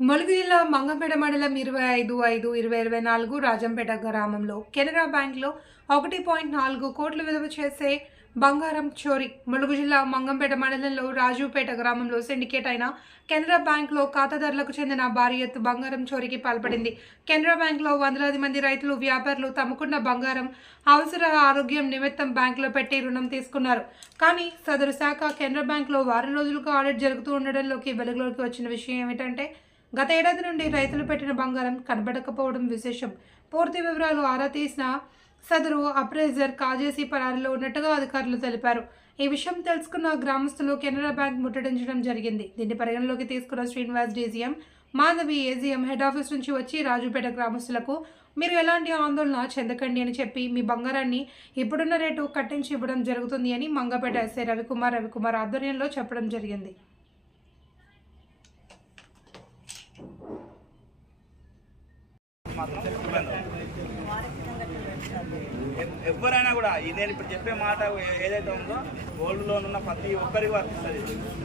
ములుగు జిల్లా మంగంపేట మండలం ఇరవై ఐదు ఐదు ఇరవై ఇరవై నాలుగు రాజంపేట గ్రామంలో కెనరా బ్యాంక్లో ఒకటి పాయింట్ నాలుగు కోట్లు విలువ చేసే బంగారం చోరీ. ములుగు జిల్లా మంగంపేట మండలంలో రాజుపేట గ్రామంలో సిండికేట్ అయిన కెనరా బ్యాంక్లో ఖాతాదారులకు చెందిన భారీ ఎత్తు బంగారం చోరీకి పాల్పడింది. కెనరా బ్యాంక్లో వందలాది మంది రైతులు వ్యాపారులు తమకున్న బంగారం అవసర ఆరోగ్యం నిమిత్తం బ్యాంకులో పెట్టి రుణం తీసుకున్నారు. కానీ సదరు శాఖ కెనరా బ్యాంక్లో వారం రోజులుగా ఆడిట్ జరుగుతూ ఉండడంలోకి వెలుగులోకి వచ్చిన విషయం ఏమిటంటే గత ఏడాది నుండి రైతులు పెట్టిన బంగారం కనబడకపోవడం విశేషం. పూర్తి వివరాలు ఆరా తీసిన సదరు అప్రైజర్ కాజేసి పరారిలో ఉన్నట్టుగా అధికారులు తెలిపారు. ఈ విషయం తెలుసుకున్న గ్రామస్తులు కెనరా బ్యాంక్ ముట్టడించడం జరిగింది. దీన్ని పరిగణలోకి తీసుకున్న Srinivas DGM Madhavi AGM head office నుంచి వచ్చి రాజుపేట గ్రామస్తులకు మీరు ఎలాంటి ఆందోళన చెందకండి అని చెప్పి మీ బంగారాన్ని ఇప్పుడున్న రేటు కట్టించి ఇవ్వడం జరుగుతుంది అని మంగపేట ఎస్ఐ రవికుమార్ రవికుమార్ ఆధ్వర్యంలో చెప్పడం జరిగింది. మాత్రం ఇబ్బంది ఎవరైనా కూడా నేను ఇప్పుడు చెప్పే మాట ఏదైతే ఉందో గోల్డ్ లోన్ ఉన్న ప్రతి ఒక్కరికి వర్తిస్తుంది.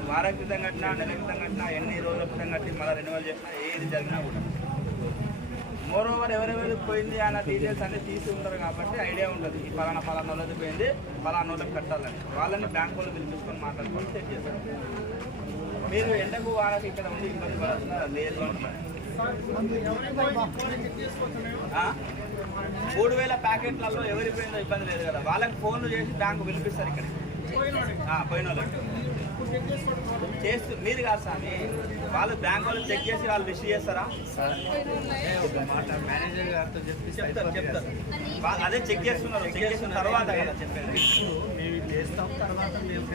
వారం క్రితం కట్టినా నెల క్రితం కట్టినా ఎన్ని రోజుల క్రితం కట్టి మళ్ళీ రెన్యువల్ చేసినా ఏది జరిగినా కూడా. మోర్ ఓవర్ ఎవరెవరు పోయింది అన్న డీటెయిల్స్ అన్ని తీసి ఉంటారు కాబట్టి ఐడియా ఉంటుంది ఈ పలానా పలానా వాళ్ళది పోయింది పలానా వాళ్ళకి కట్టాలని. వాళ్ళని బ్యాంక్ వాళ్ళు పిలిపించుకొని మాట్లాడుకొని సెట్ చేస్తారు. మీరు ఎండకు వాళ్ళకి ఇక్కడ ఉండి ఇబ్బంది పడాల్సిన లేదు అంటున్నారు మూడు వేల ప్యాకెట్లలో ఎవరి ఇబ్బంది లేదు కదా. వాళ్ళకి ఫోన్లు చేసి బ్యాంకు పిలిపిస్తారు ఇక్కడ పోయిన చేస్తూ మీరు కాదు స్వామి. వాళ్ళు బ్యాంక్ వాళ్ళు చెక్ చేసి వాళ్ళు రిసీవ్ చేస్తారా? మేనేజర్ గారితో చెప్పి చెప్తారు చెప్తారు. అదే చెక్ చేస్తున్నారు చెక్ చేసిన తర్వాత కదా చెప్పేది. మేము చేస్తాం తర్వాత మేము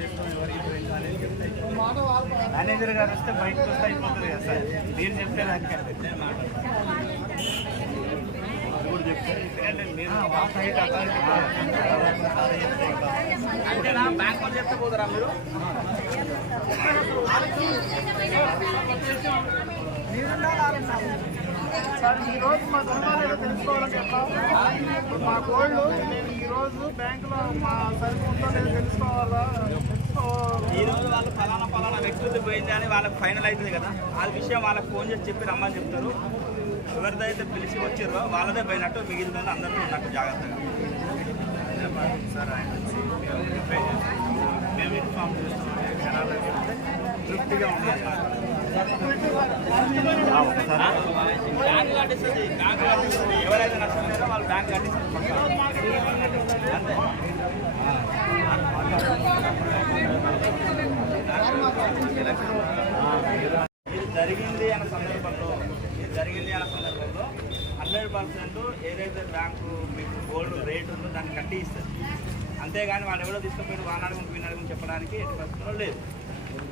చేస్తాం ఎవరికి చెప్తే మేనేజర్ గారు వస్తే బయటకు వస్తే అయిపోతుంది కదా సార్. మీరు చెప్పేదానికంటే ఇప్పుడు ఈ రోజు మా ధర్మాలు తెలుసుకోవాలని చెప్పాం మా గోల్డ్ నేను ఈరోజు బ్యాంకులో మా సరుకు ఉందో లేదో తెలుసుకోవాలా ఈ రోజు వాళ్ళు ఫలానా ఫలానా వ్యక్తులతో పోయింది అని వాళ్ళకి ఫైనల్ అవుతుంది కదా. ఆ విషయం వాళ్ళకి ఫోన్ చేసి చెప్పి రమ్మని చెప్తారు. ఎవరిదైతే పిలిచి వచ్చారో వాళ్ళదే పోయినట్టు మిగిలిన వాళ్ళు అందరూ ఉన్నట్టు జాగ్రత్తగా సార్ ఆయన వచ్చి మేము రిప్లై చేస్తాం మేము ఇన్ఫార్మ్ చేస్తాం జనాలు తృప్తిగా ఉండాలి. ఒకసారి. బ్యాంక్ కట్టిస్తుంది బ్యాంక్ కట్టిస్తుంది ఎవరైతే నష్టపోయారో వాళ్ళు బ్యాంక్ కట్టిస్తారు పక్కా. అంతే. ఇది జరిగింది అన్న సందర్భంలో ఇది జరిగింది అన్న సందర్భంలో హండ్రెడ్ పర్సెంట్ ఏదైతే బ్యాంకు మీకు గోల్డ్ రేట్ ఉందో దాన్ని కట్టి ఇస్తారు. అంతేగాని వాళ్ళు ఎవరో తీసుకుపోయిన వాడిని అడుగుని చెప్పడానికి ఎట్టి పరిస్థితుల్లో లేదు.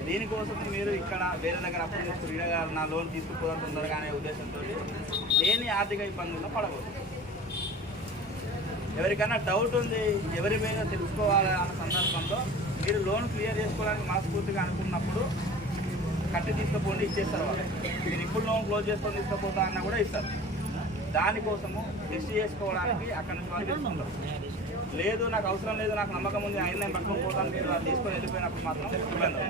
దీనికోసం మీరు ఇక్కడ వేరే దగ్గర అప్పులు తీసుకుని నా లోన్ తీసుకుపోదాం తొందరగా అనే ఉద్దేశంతో లేని ఆర్థిక ఇబ్బందుల్లో పడకూడదు. ఎవరికైనా డౌట్ ఉంది ఎవరి మీద తెలుసుకోవాలి అన్న సందర్భంలో మీరు లోన్ క్లియర్ చేసుకోవడానికి మనస్ఫూర్తిగా అనుకున్నప్పుడు కట్టి తీసుకుపోండి ఇచ్చేస్తారు వాళ్ళు. మీరు ఇప్పుడు లోన్ క్లోజ్ చేసుకొని తీసుకుపోతా అన్నా కూడా ఇస్తారు. దానికోసము టెస్ట్ చేసుకోవడానికి అక్కడ నుంచి వాళ్ళు లేదు నాకు అవసరం లేదు నాకు నమ్మకం ఉంది ఆయన నేను పట్టుకొని పోతాను మీరు అది తీసుకొని వెళ్ళిపోయినప్పుడు మాత్రం ఇబ్బంది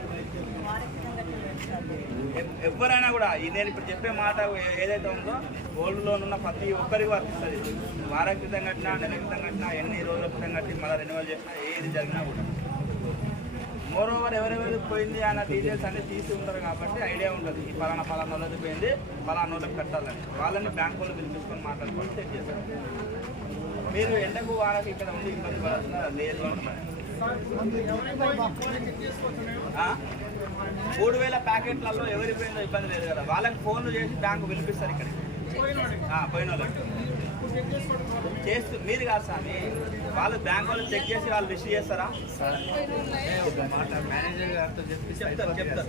ఎవరైనా కూడా నేను ఇప్పుడు చెప్పే మాట ఏదైతే ఉందో గోల్డ్ లోన్ ఉన్న ప్రతి ఒక్కరికి వర్తిస్తుంది. వారం క్రితం కట్టినా నెల క్రితం కట్టినా ఎన్ని రోజుల క్రితం కట్టి మళ్ళీ రెన్యువల్ చేసినా ఏది జరిగినా కూడా. మోర్ ఓవర్ ఎవరెవరు పోయింది అన్న డీటెయిల్స్ అన్ని తీసి ఉంటారు కాబట్టి ఐడియా ఉంటుంది. ఈ పలానా పలానా వాళ్ళది పోయింది పలానా వాళ్ళకి కట్టాలని. వాళ్ళని బ్యాంక్ వాళ్ళు పిలిపించుకొని మాట్లాడుకొని సెట్ చేశారు. మీరు ఎండకు వాళ్ళకి ఇక్కడ ఉండి ఇబ్బంది పడాల్సిన లేదు మూడు వేల ప్యాకెట్లలో ఎవరి పోయిందో ఇబ్బంది లేదు కదా. వాళ్ళకి ఫోన్లు చేసి బ్యాంకు పిలిపిస్తారు ఇక్కడ పోయిన వాళ్ళకి చేస్తూ మీరు కాదు స్వామి వాళ్ళు బ్యాంక్ వాళ్ళు చెక్ చేసి వాళ్ళు రిసీవ్ చేస్తారా? మాట మేనేజర్ గారితో చెప్పి చెప్తారు చెప్తారు.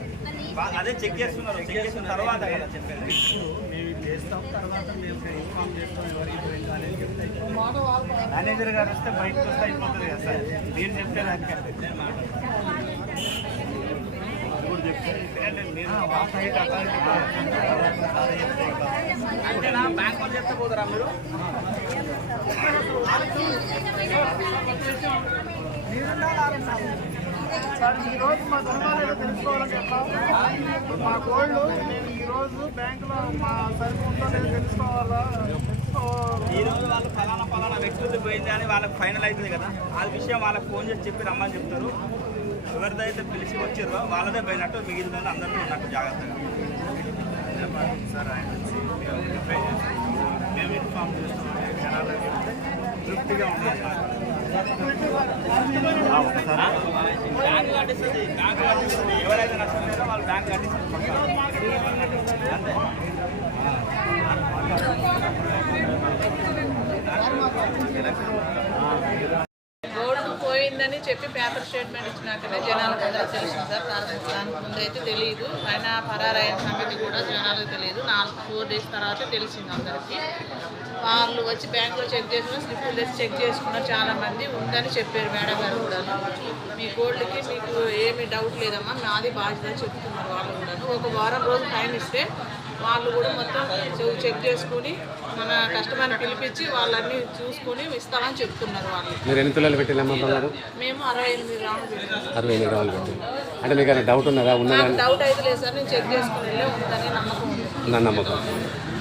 అదే చెక్ చేస్తున్నారు చెక్ చేసిన తర్వాత కదా చెప్పేది. మేము ఇది చేస్తాం తర్వాత మేము ఇన్ఫార్మ్ చేస్తాం ఎవరికి పోయిందో అనేది చెప్తే మేనేజర్ గారు వస్తే బయటకు వస్తే అయిపోతుంది కదా సార్. మీరు ఇప్పుడు చెప్తే. ఎందుకంటే మీరు మా సైడ్ అథారిటీ సార్ చెప్తే సార్ మా ధర్మాలు తెలుసుకోవాలని చెప్పాం. మా గోల్డ్ నేను ఈ రోజు రోజు బ్యాంకులో మా సరుకు ఉందో లేదో తెలుసుకోవాలా? ఈ రోజు వాళ్ళు ఫలానా ఫలానా వ్యక్తులు పోయింది అని వాళ్ళకి ఫైనల్ అవుతుంది కదా. ఆ విషయం వాళ్ళకి ఫోన్ చేసి చెప్పి రమ్మని చెప్తారు. ఎవరిదైతే పిలిచి వచ్చిర్రో వాళ్ళదే పోయినట్టు మిగిలిన అందరికీ ఉన్నట్టు జాగ్రత్తగా. సార్ ఆయన వచ్చి మేము రిప్లై చేస్తాం మేము ఇన్ఫామ్ తృప్తిగా ఎవరైతే నష్టపోయారో వాళ్ళు బ్యాంక్ కట్టిస్తారు అంతే గోల్డ్ చెప్పి పేపర్ స్టేట్మెంట్ ఇచ్చినాకనే జనాలకు అందరూ తెలిసింది సార్. దానికి ముందు అయితే తెలియదు ఆయన పరారైన సంగతి కూడా జనాలకు తెలియదు నాలుగు ఫోర్ డేస్ తర్వాత తెలిసింది అందరికీ. వాళ్ళు వచ్చి బ్యాంకులో చెక్ చేసుకుని స్లిప్పులు తెచ్చి చెక్ చేసుకున్నారు చాలా మంది ఉందని చెప్పారు మేడం గారు కూడా. మీ గోల్డ్కి మీకు ఏమి డౌట్ లేదమ్మా నాది బాధ్యత అని చెప్తున్నారు వాళ్ళు కూడా. ఒక వారం రోజులు టైం ఇస్తే వాళ్ళు కూడా మొత్తం చెక్ చేసుకుని మన కస్టమర్ని పిలిపించి వాళ్ళన్నీ చూసుకొని ఇస్తామని చెప్తున్నారు వాళ్ళు. మీరు ఎన్ని తులాలు పెట్టినమ్మా బంగారు? మేము అరవై ఎనిమిది పెట్టాము అరవై ఎనిమిది గ్రాములు పెట్టి. అంటే మీకు ఏమైనా డౌట్ ఉన్నదా? ఉన్నదా? నాకు డౌట్ అయితే లేదు సార్ నేను చెక్ చేసుకుని వెళ్ళే ఉందని నమ్మకం ఉంది. నా నమ్మకం.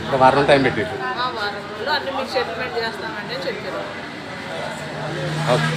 ఒక వారం టైం పెట్టిండ్రు. ఆ వారం రోజులు అన్ని మీకు సెటిల్మెంట్ చేస్తామంటే చెప్పారు. ఓకే.